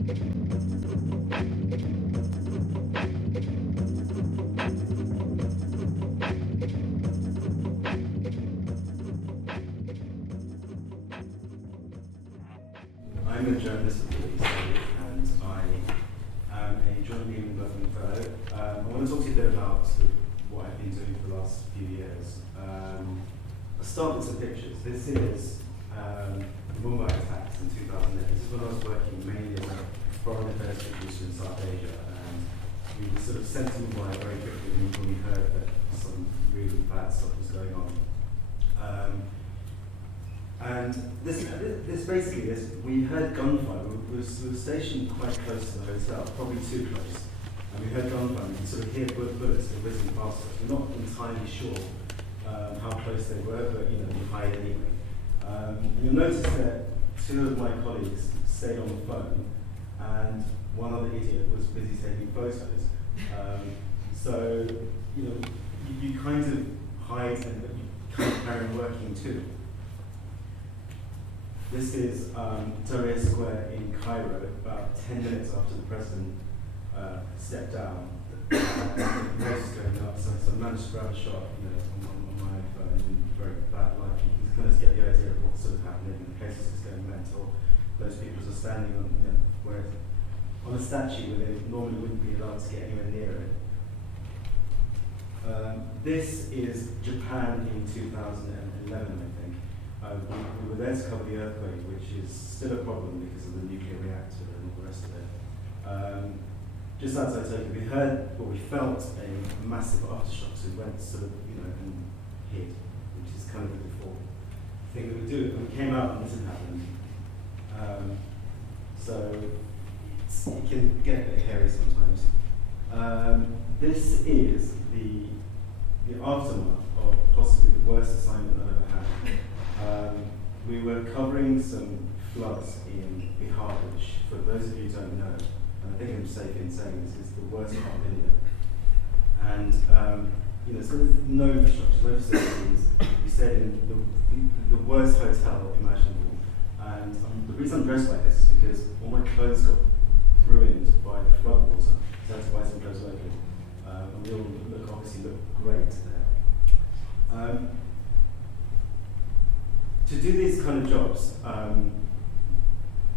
I'm a journalist at the BBC, and I am a joint lead and Berkman fellow. I want to talk to you a bit about sort of what I've been doing for the last few years. I'll start with some pictures. This is the Mumbai attacks in 2008. This is when I was working mainly as a foreign affairs producer in South Asia, and we were sort of sent to Mumbai very quickly when we heard that some really bad stuff was going on. And this basically is, we heard gunfire. We were stationed quite close to the hotel, probably too close. And we heard gunfire, and you could sort of hear bullets whizzing past us. We're not entirely sure how close they were, but you hide anyway. And you'll notice that two of my colleagues stayed on the phone, and one other idiot was busy taking photos. So you kind of hide, and but you kind of carry on working too. This is Tahrir Square in Cairo, about 10 minutes after the president stepped down. The place is going up, so I managed to grab a shot on my iPhone in very bad light. You can kind of get the idea of what's sort of happening. The place is just going mental. Those people are standing on a statue where they normally wouldn't be allowed to get anywhere near it. This is Japan in 2011, I think. We were there to cover the earthquake, which is still a problem because of the nuclear reactor and all the rest of it. Just outside Tokyo, we felt a massive aftershock, so we went sort of, and hid, which is kind of the default thing that we do. And we came out and this had happened. So it can get a bit hairy sometimes. This is the aftermath of possibly the worst assignment I've ever had. We were covering some floods in Bihar, which, for those of you who don't know, and I think I'm safe in saying this, is the worst part of India. And so there's no infrastructure, no facilities. We stayed in the worst hotel imaginable. And the reason I'm dressed like this is because all my clothes got ruined by the flood water, so I had to buy some clothes locally. And we all obviously look great there. To do these kind of jobs,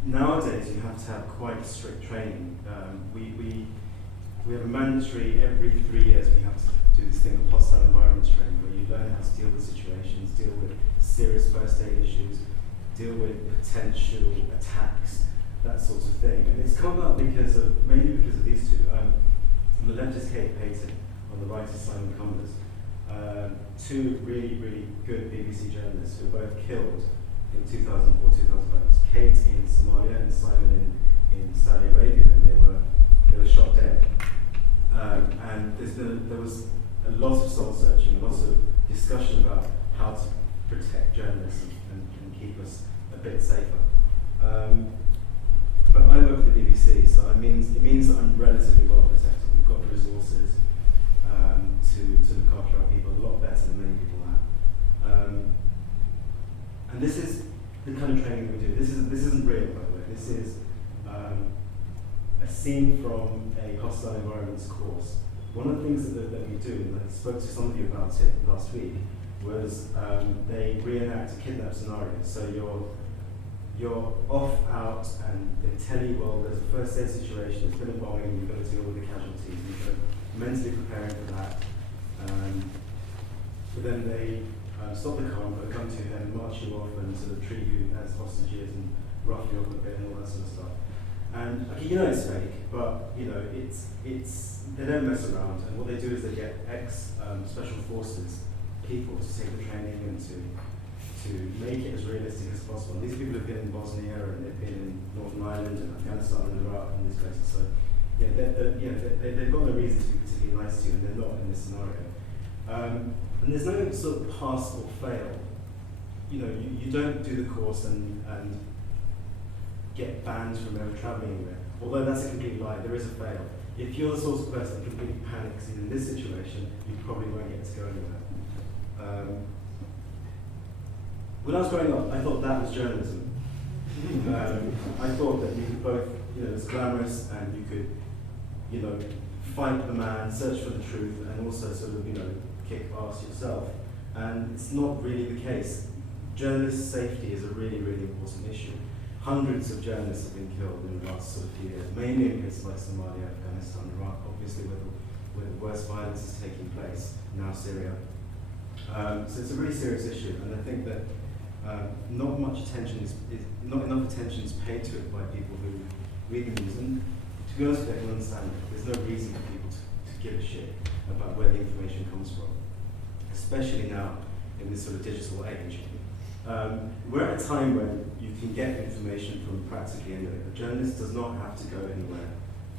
nowadays you have to have quite strict training. We have a mandatory, every 3 years we have to do this thing called hostile environments training, where you learn how to deal with situations, deal with serious first aid issues, deal with potential attacks, that sort of thing. And it's come about mainly because of these two. On the left is Kate Payton, on the right is Simon Cumbers. Two really, really good BBC journalists who were both killed in 2004, 2005. Kate in Somalia and Simon in Saudi Arabia, and they were shot dead. And there was a lot of soul searching, lots of discussion about how to protect journalists and keep us a bit safer. But I work for the BBC, so it means that I'm relatively well protected. We've got the resources to look after our people a lot better than many people have. And this is the kind of training that we do. This isn't real, by the way. This is a scene from a hostile environments course. One of the things that we do, and I spoke to some of you about it last week, was they reenact a kidnap scenario. So you're off out, and they tell you, well, there's a first aid situation, there's been a bombing, you've got to deal with the casualties, you've got to mentally preparing for that. But then they stop the car and put a gun to your head and march you off and sort of treat you as hostages and rough you up a bit and all that sort of stuff. And it's fake, but it's they don't mess around. And what they do is they get special forces people to take the training and to make it as realistic as possible. And these people have been in Bosnia and they've been in Northern Ireland and Afghanistan and Iraq and these places. So they've got no reason to be particularly nice to you, and they're not in this scenario. And there's no sort of pass or fail. You don't do the course and get banned from ever travelling anywhere. Although that's a complete lie, there is a fail. If you're the sort of person that completely panics in this situation, you probably won't get to go anywhere. When I was growing up, I thought that was journalism. I thought that you could both, it's glamorous and you could, fight the man, search for the truth, and also sort of, kick ass yourself. And it's not really the case. Journalist safety is a really, really important issue. Hundreds of journalists have been killed in the last sort of few years, mainly in places like Somalia, Afghanistan, Iraq, obviously where the worst violence is taking place, now Syria. So it's a really serious issue, and I think that not enough attention is paid to it by people who read the news. And to be honest with you, I can understand it. There's no reason for people to give a shit about where the information comes from, especially now in this sort of digital age. We're at a time when you can get information from practically anywhere. A journalist does not have to go anywhere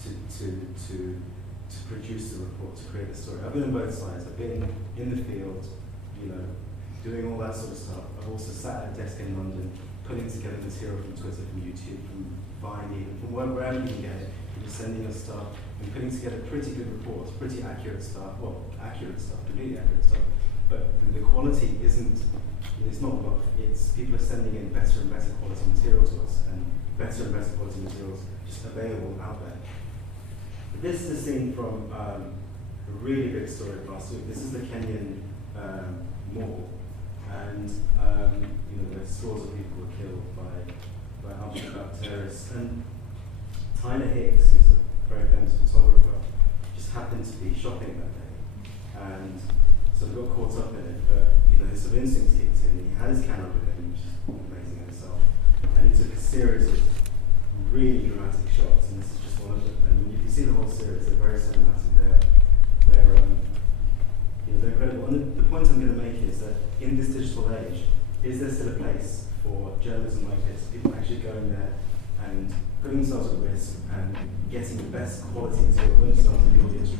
to produce the report, to create the story. I've been on both sides. I've been in the field, doing all that sort of stuff. I've also sat at a desk in London, putting together material from Twitter, from YouTube, from Vine, even from wherever you can get it, people sending your stuff, and putting together pretty good reports, pretty accurate stuff, completely accurate stuff. But the quality it's not enough. It's people are sending in better and better quality material to us, and better and better quality materials just available out there. This is a scene from a really big story of last week. This is the Kenyan mall, and there's scores of people were killed by Al-Shabaab terrorists. And Tyler Hicks, who's a very famous photographer, just happened to be shopping that day, and so got caught up in it. But his sort of instincts kicked in. He had his camera with him, which is amazing in itself, and he took a series of really dramatic shots, and this is just one of them. And you can see the whole series; they're very cinematic. They're incredible. And the point I'm going to make is that in this digital age, is there still a place for journalism like this? People actually going there and putting themselves at risk and getting the best quality material, putting themselves in the audience,